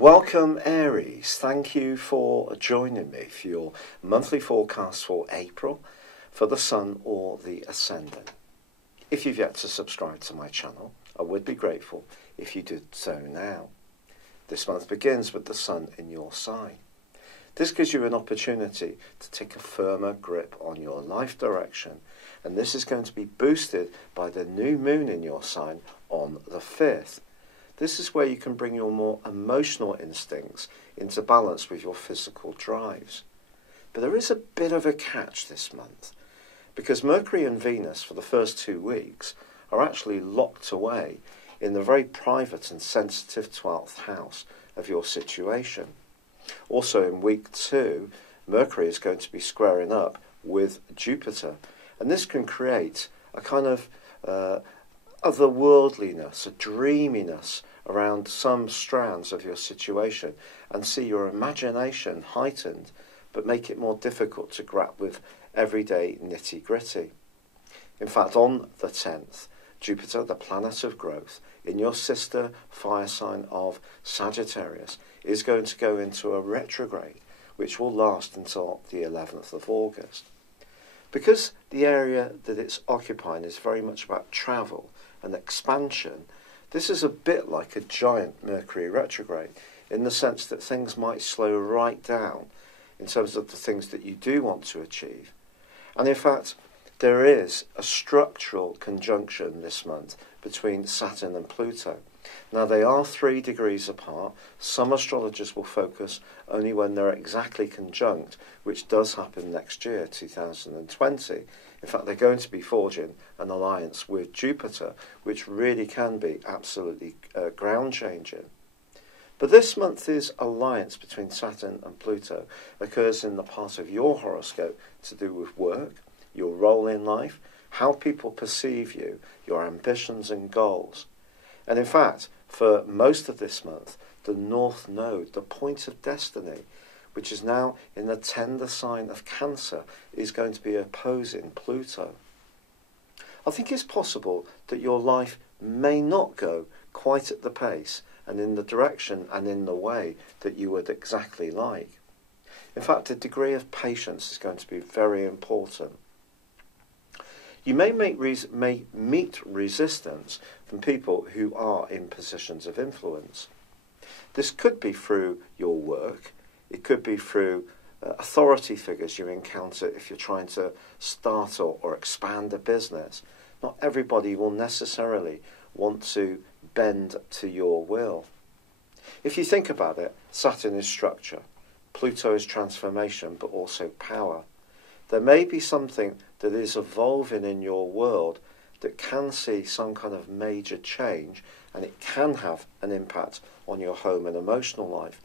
Welcome Aries, thank you for joining me for your monthly forecast for April for the Sun or the Ascendant. If you've yet to subscribe to my channel, I would be grateful if you did so now. This month begins with the Sun in your sign. This gives you an opportunity to take a firmer grip on your life direction, and this is going to be boosted by the new moon in your sign on the 5th. This is where you can bring your more emotional instincts into balance with your physical drives. But there is a bit of a catch this month, because Mercury and Venus for the first 2 weeks are actually locked away in the very private and sensitive 12th house of your situation. Also in week 2, Mercury is going to be squaring up with Jupiter, and this can create a kind of otherworldliness, a dreaminess around some strands of your situation, and see your imagination heightened, but make it more difficult to grapple with everyday nitty-gritty. In fact, on the 10th, Jupiter, the planet of growth, in your sister fire sign of Sagittarius, is going to go into a retrograde, which will last until the 11th of August. Because the area that it's occupying is very much about travel and expansion, this is a bit like a giant Mercury retrograde, in the sense that things might slow right down in terms of the things that you do want to achieve. And in fact, there is a structural conjunction this month between Saturn and Pluto. Now, they are 3 degrees apart. Some astrologers will focus only when they're exactly conjunct, which does happen next year, 2020. In fact, they're going to be forging an alliance with Jupiter, which really can be absolutely ground-changing. But this month's alliance between Saturn and Pluto occurs in the part of your horoscope to do with work, your role in life, how people perceive you, your ambitions and goals. And in fact, for most of this month, the North Node, the point of destiny, which is now in the tender sign of Cancer, is going to be opposing Pluto. I think it's possible that your life may not go quite at the pace and in the direction and in the way that you would exactly like. In fact, a degree of patience is going to be very important. You may meet resistance from people who are in positions of influence. This could be through your work. It could be through authority figures you encounter if you're trying to start or expand a business. Not everybody will necessarily want to bend to your will. If you think about it, Saturn is structure, Pluto is transformation, but also power. There may be something that is evolving in your world that can see some kind of major change, and it can have an impact on your home and emotional life,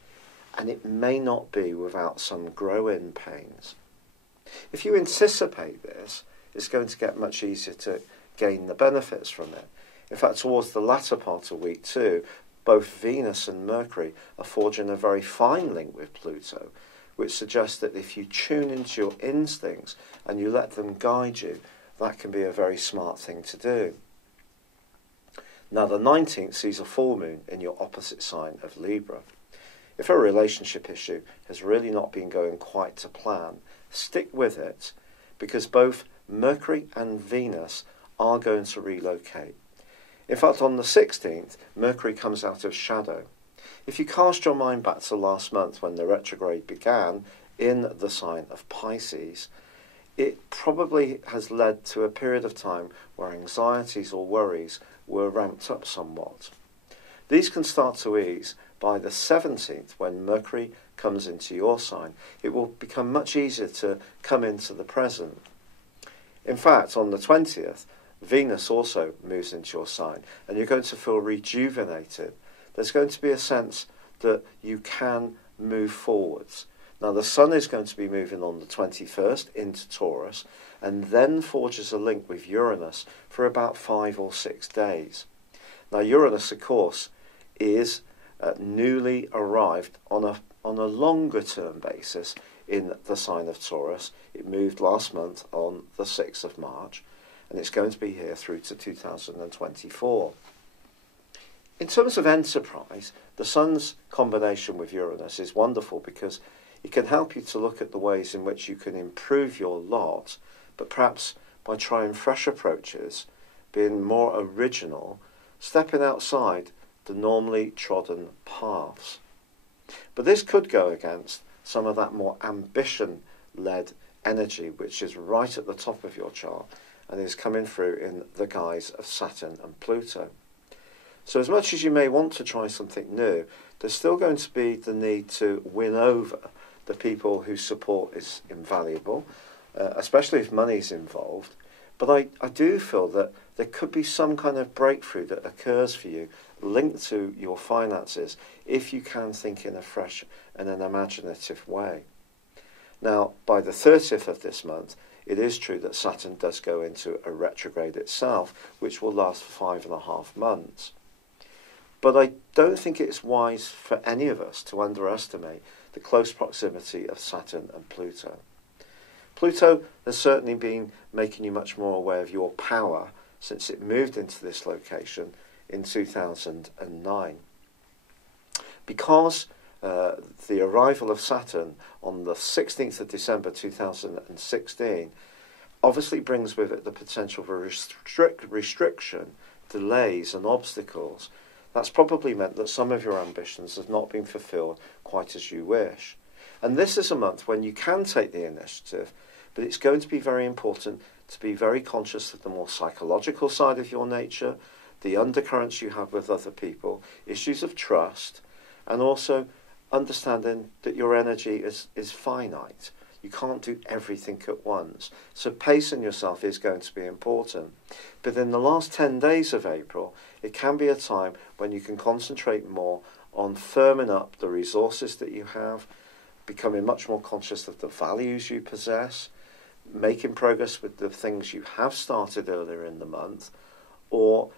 and it may not be without some growing pains. If you anticipate this, it's going to get much easier to gain the benefits from it. In fact, towards the latter part of week 2, both Venus and Mercury are forging a very fine link with Pluto, which suggests that if you tune into your instincts and you let them guide you, that can be a very smart thing to do. Now, the 19th sees a full moon in your opposite sign of Libra. If a relationship issue has really not been going quite to plan, stick with it, because both Mercury and Venus are going to relocate. In fact, on the 16th, Mercury comes out of shadow. If you cast your mind back to last month when the retrograde began in the sign of Pisces, it probably has led to a period of time where anxieties or worries were ramped up somewhat. These can start to ease by the 17th when Mercury comes into your sign. It will become much easier to come into the present. In fact, on the 20th, Venus also moves into your sign, and you're going to feel rejuvenated. There's going to be a sense that you can move forwards. Now, the Sun is going to be moving on the 21st into Taurus, and then forges a link with Uranus for about 5 or 6 days. Now, Uranus, of course, is newly arrived on a longer-term basis in the sign of Taurus. It moved last month on the 6th of March, and it's going to be here through to 2024. In terms of enterprise, the Sun's combination with Uranus is wonderful because it can help you to look at the ways in which you can improve your lot, but perhaps by trying fresh approaches, being more original, stepping outside the normally trodden paths. But this could go against some of that more ambition-led energy which is right at the top of your chart and is coming through in the guise of Saturn and Pluto. So as much as you may want to try something new, there's still going to be the need to win over the people whose support is invaluable, especially if money is involved. But I do feel that there could be some kind of breakthrough that occurs for you linked to your finances if you can think in a fresh and an imaginative way. Now, by the 30th of this month, it is true that Saturn does go into a retrograde itself, which will last for 5.5 months. But I don't think it's wise for any of us to underestimate the close proximity of Saturn and Pluto. Pluto has certainly been making you much more aware of your power since it moved into this location in 2009. Because the arrival of Saturn on the 16th of December 2016 obviously brings with it the potential for restriction, delays and obstacles. That's probably meant that some of your ambitions have not been fulfilled quite as you wish. And this is a month when you can take the initiative, but it's going to be very important to be very conscious of the more psychological side of your nature, the undercurrents you have with other people, issues of trust, and also understanding that your energy is finite. You can't do everything at once. So pacing yourself is going to be important. But in the last 10 days of April, it can be a time when you can concentrate more on firming up the resources that you have, becoming much more conscious of the values you possess, making progress with the things you have started earlier in the month, or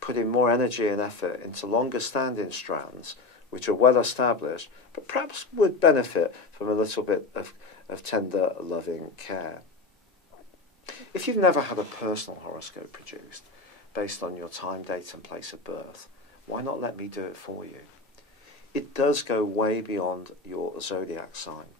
putting more energy and effort into longer standing strands which are well established but perhaps would benefit from a little bit of tender loving care. If you've never had a personal horoscope produced based on your time, date and place of birth, why not let me do it for you? It does go way beyond your zodiac sign.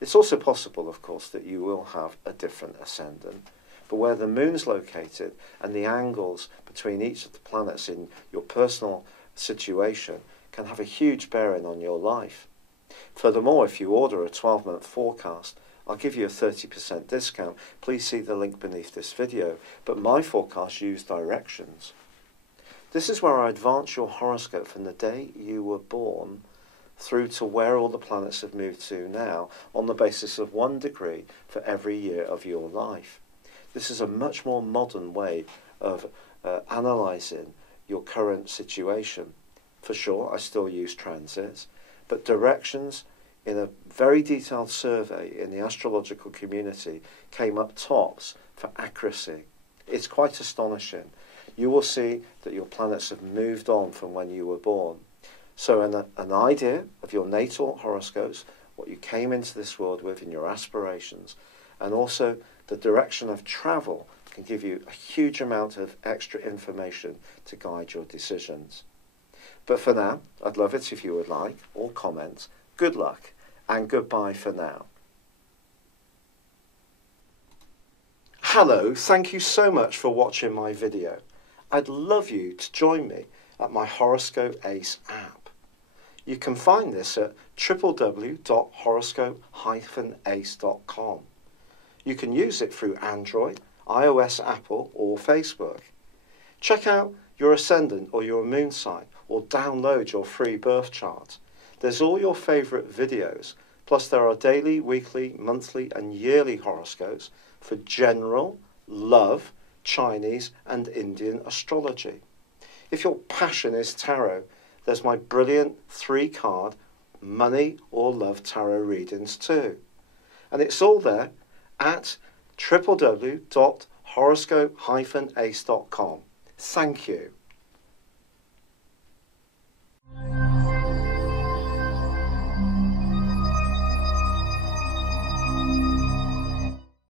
It's also possible, of course, that you will have a different ascendant, but where the moon's located and the angles between each of the planets in your personal situation can have a huge bearing on your life. Furthermore, if you order a 12-month forecast, I'll give you a 30% discount. Please see the link beneath this video, but my forecasts use directions. This is where I advance your horoscope from the day you were born through to where all the planets have moved to now on the basis of 1 degree for every year of your life. This is a much more modern way of analysing your current situation. For sure, I still use transits, but directions in a very detailed survey in the astrological community came up tops for accuracy. It's quite astonishing. You will see that your planets have moved on from when you were born. So an idea of your natal horoscopes, what you came into this world with in your aspirations, and also the direction of travel can give you a huge amount of extra information to guide your decisions. But for now, I'd love it if you would like or comment. Good luck and goodbye for now. Hello, thank you so much for watching my video. I'd love you to join me at my Horoscope Ace app. You can find this at www.horoscope-ace.com. You can use it through Android, iOS, Apple or Facebook. Check out your ascendant or your moon sign or download your free birth chart. There's all your favourite videos, plus there are daily, weekly, monthly and yearly horoscopes for general, love, Chinese and Indian astrology. If your passion is tarot, there's my brilliant 3-card money or love tarot readings too. And it's all there at www.horoscope-ace.com. Thank you.